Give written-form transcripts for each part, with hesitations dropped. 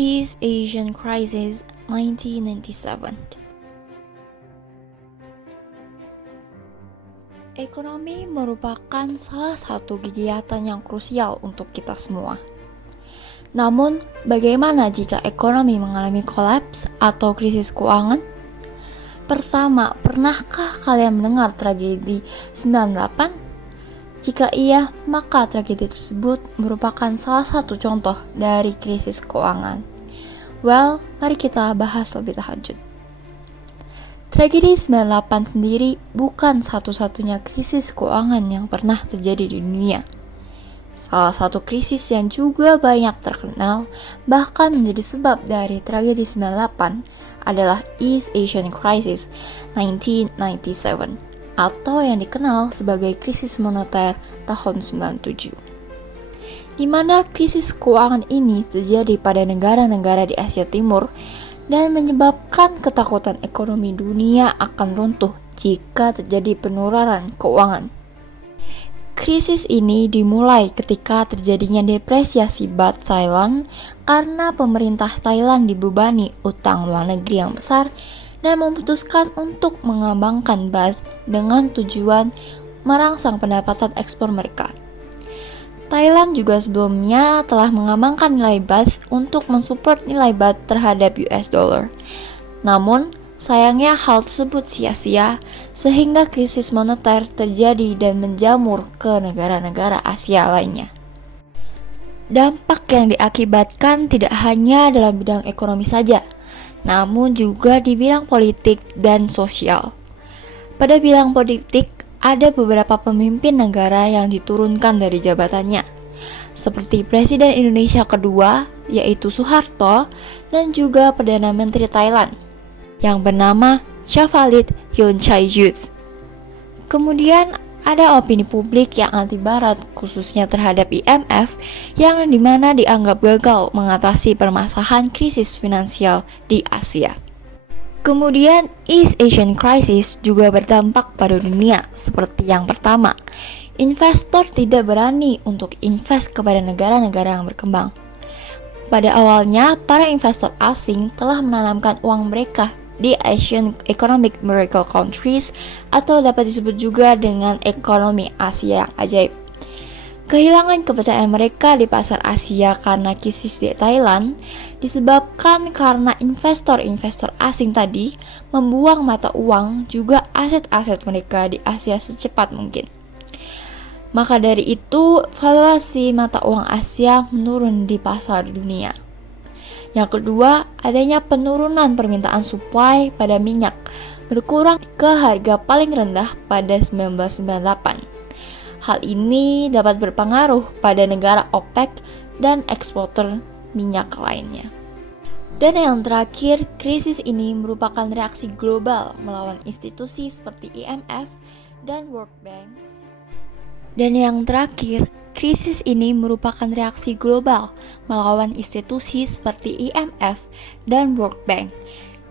East Asian Crisis 1997. Ekonomi merupakan salah satu kegiatan yang krusial untuk kita semua. Namun, bagaimana jika ekonomi mengalami kolaps atau krisis keuangan? Pertama, pernahkah kalian mendengar tragedi 98? Jika iya, maka tragedi tersebut merupakan salah satu contoh dari krisis keuangan. Well, mari kita bahas lebih lanjut. Tragedi 98 sendiri bukan satu-satunya krisis keuangan yang pernah terjadi di dunia. Salah satu krisis yang juga banyak terkenal, bahkan menjadi sebab dari tragedi 98, adalah East Asian Crisis 1997, atau yang dikenal sebagai krisis moneter tahun 97. Di mana krisis keuangan ini terjadi pada negara-negara di Asia Timur dan menyebabkan ketakutan ekonomi dunia akan runtuh jika terjadi penularan keuangan. Krisis ini dimulai ketika terjadinya depresiasi baht Thailand karena pemerintah Thailand dibebani utang luar negeri yang besar dan memutuskan untuk mengembangkan baht dengan tujuan merangsang pendapatan ekspor mereka. Thailand juga sebelumnya telah mengembangkan nilai baht untuk mensupport nilai baht terhadap US dollar. Namun, sayangnya hal tersebut sia-sia sehingga krisis moneter terjadi dan menjamur ke negara-negara Asia lainnya. Dampak yang diakibatkan tidak hanya dalam bidang ekonomi saja, namun juga di bidang politik dan sosial. Pada bidang politik, ada beberapa pemimpin negara yang diturunkan dari jabatannya, seperti Presiden Indonesia kedua, yaitu Suharto, dan juga Perdana Menteri Thailand, yang bernama Shavalit Yonchayut. Kemudian ada opini publik yang anti barat, khususnya terhadap IMF, yang dimana dianggap gagal mengatasi permasalahan krisis finansial di Asia. Kemudian, East Asian Crisis juga berdampak pada dunia, seperti yang pertama, investor tidak berani untuk invest kepada negara-negara yang berkembang. Pada awalnya, para investor asing telah menanamkan uang mereka di Asian Economic Miracle Countries atau dapat disebut juga dengan ekonomi Asia yang ajaib. Kehilangan kepercayaan mereka di pasar Asia karena krisis di Thailand disebabkan karena investor-investor asing tadi membuang mata uang juga aset-aset mereka di Asia secepat mungkin. Maka dari itu, valuasi mata uang Asia menurun di pasar dunia. Yang kedua, adanya penurunan permintaan supply pada minyak berkurang ke harga paling rendah pada 1998. Hal ini dapat berpengaruh pada negara OPEC dan eksporter minyak lainnya. Dan yang terakhir, krisis ini merupakan reaksi global melawan institusi seperti IMF dan World Bank. Dan yang terakhir, krisis ini merupakan reaksi global melawan institusi seperti IMF dan World Bank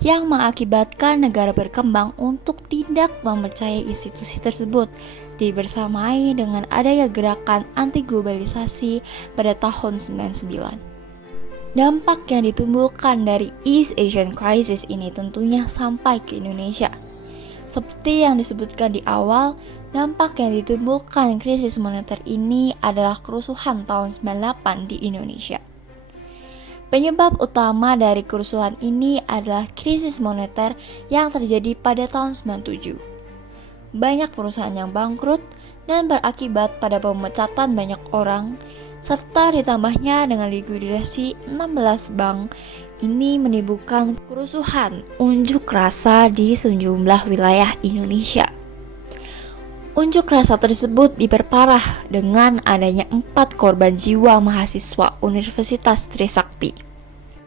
yang mengakibatkan negara berkembang untuk tidak mempercayai institusi tersebut, dibersamai dengan adanya gerakan anti-globalisasi pada tahun 99. Dampak yang ditimbulkan dari East Asian Crisis ini tentunya sampai ke Indonesia. Seperti yang disebutkan di awal, dampak yang ditimbulkan krisis moneter ini adalah kerusuhan tahun 98 di Indonesia. Penyebab utama dari kerusuhan ini adalah krisis moneter yang terjadi pada tahun 97. Banyak perusahaan yang bangkrut dan berakibat pada pemecatan banyak orang, serta ditambahnya dengan likuidasi 16 bank. Ini menimbulkan kerusuhan unjuk rasa di sejumlah wilayah Indonesia. Unjuk rasa tersebut diperparah dengan adanya 4 korban jiwa mahasiswa Universitas Trisakti.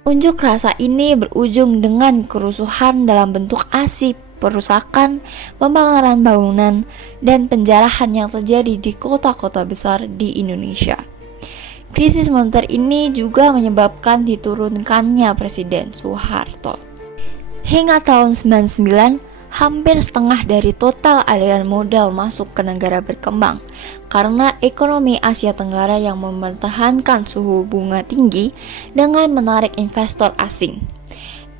Unjuk rasa ini berujung dengan kerusuhan dalam bentuk aksi, perusakan, pembakaran bangunan, dan penjarahan yang terjadi di kota-kota besar di Indonesia. Krisis moneter ini juga menyebabkan diturunkannya Presiden Soeharto. Hingga tahun 99, hampir setengah dari total aliran modal masuk ke negara berkembang karena ekonomi Asia Tenggara yang mempertahankan suhu bunga tinggi dengan menarik investor asing.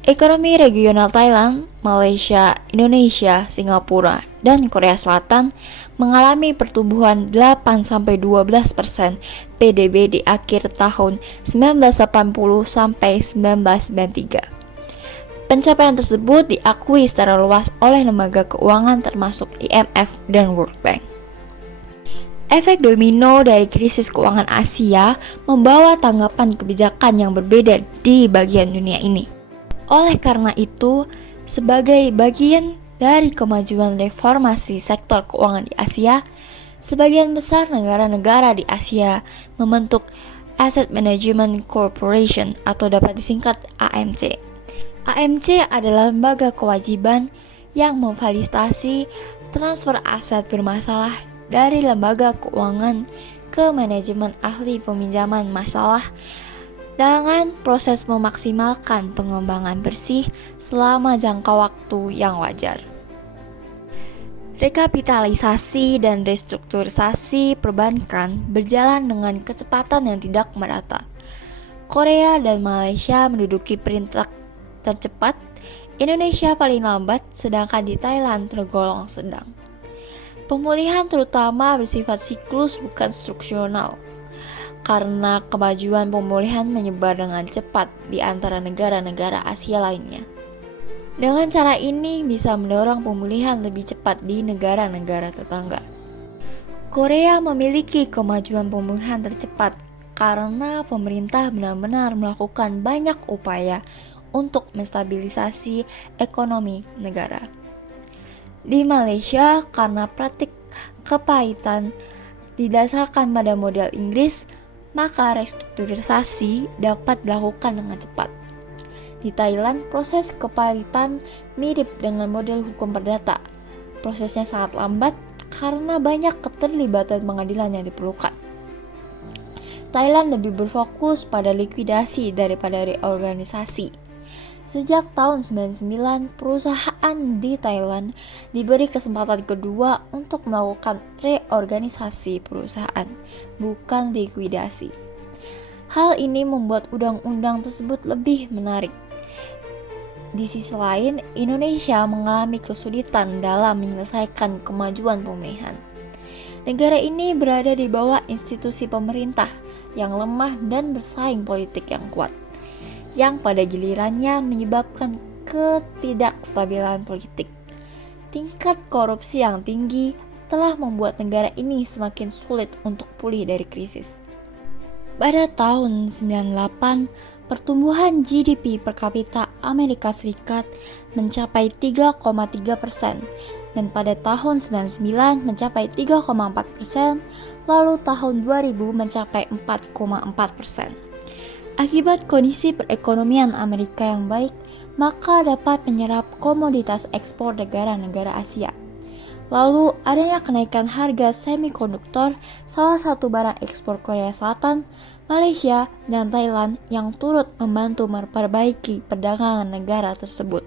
Ekonomi regional Thailand, Malaysia, Indonesia, Singapura, dan Korea Selatan mengalami pertumbuhan 8-12% PDB di akhir tahun 1980 sampai 1993. Pencapaian tersebut diakui secara luas oleh lembaga keuangan termasuk IMF dan World Bank. Efek domino dari krisis keuangan Asia membawa tanggapan kebijakan yang berbeda di bagian dunia ini. Oleh karena itu, sebagai bagian dari kemajuan reformasi sektor keuangan di Asia, sebagian besar negara-negara di Asia membentuk Asset Management Corporation atau dapat disingkat AMC. AMC adalah lembaga kewajiban yang memfasilitasi transfer aset bermasalah dari lembaga keuangan ke manajemen ahli peminjaman masalah dengan proses memaksimalkan pengembangan bersih selama jangka waktu yang wajar. Rekapitalisasi dan restrukturisasi perbankan berjalan dengan kecepatan yang tidak merata. Korea dan Malaysia menduduki peringkat tercepat, Indonesia paling lambat, sedangkan di Thailand tergolong sedang. Pemulihan terutama bersifat siklus bukan struktural, karena kemajuan pemulihan menyebar dengan cepat di antara negara-negara Asia lainnya. Dengan cara ini bisa mendorong pemulihan lebih cepat di negara-negara tetangga. Korea memiliki kemajuan pemulihan tercepat karena pemerintah benar-benar melakukan banyak upaya untuk menstabilisasi ekonomi negara. Di Malaysia, karena praktik kepahitan didasarkan pada model Inggris, maka restrukturisasi dapat dilakukan dengan cepat. Di Thailand, proses kepahitan mirip dengan model hukum perdata. Prosesnya sangat lambat karena banyak keterlibatan pengadilan yang diperlukan. Thailand lebih berfokus pada likuidasi daripada reorganisasi. Sejak tahun 1999, perusahaan di Thailand diberi kesempatan kedua untuk melakukan reorganisasi perusahaan, bukan likuidasi. Hal ini membuat undang-undang tersebut lebih menarik. Di sisi lain, Indonesia mengalami kesulitan dalam menyelesaikan kemajuan pemulihan. Negara ini berada di bawah institusi pemerintah yang lemah dan bersaing politik yang kuat, yang pada gilirannya menyebabkan ketidakstabilan politik. Tingkat korupsi yang tinggi telah membuat negara ini semakin sulit untuk pulih dari krisis. Pada tahun 98, pertumbuhan GDP per kapita Amerika Serikat mencapai 3,3%, dan pada tahun 99 mencapai 3,4%, lalu tahun 2000 mencapai 4,4%. Akibat kondisi perekonomian Amerika yang baik, maka dapat menyerap komoditas ekspor negara-negara Asia. Lalu adanya kenaikan harga semikonduktor, salah satu barang ekspor Korea Selatan, Malaysia, dan Thailand yang turut membantu memperbaiki perdagangan negara tersebut.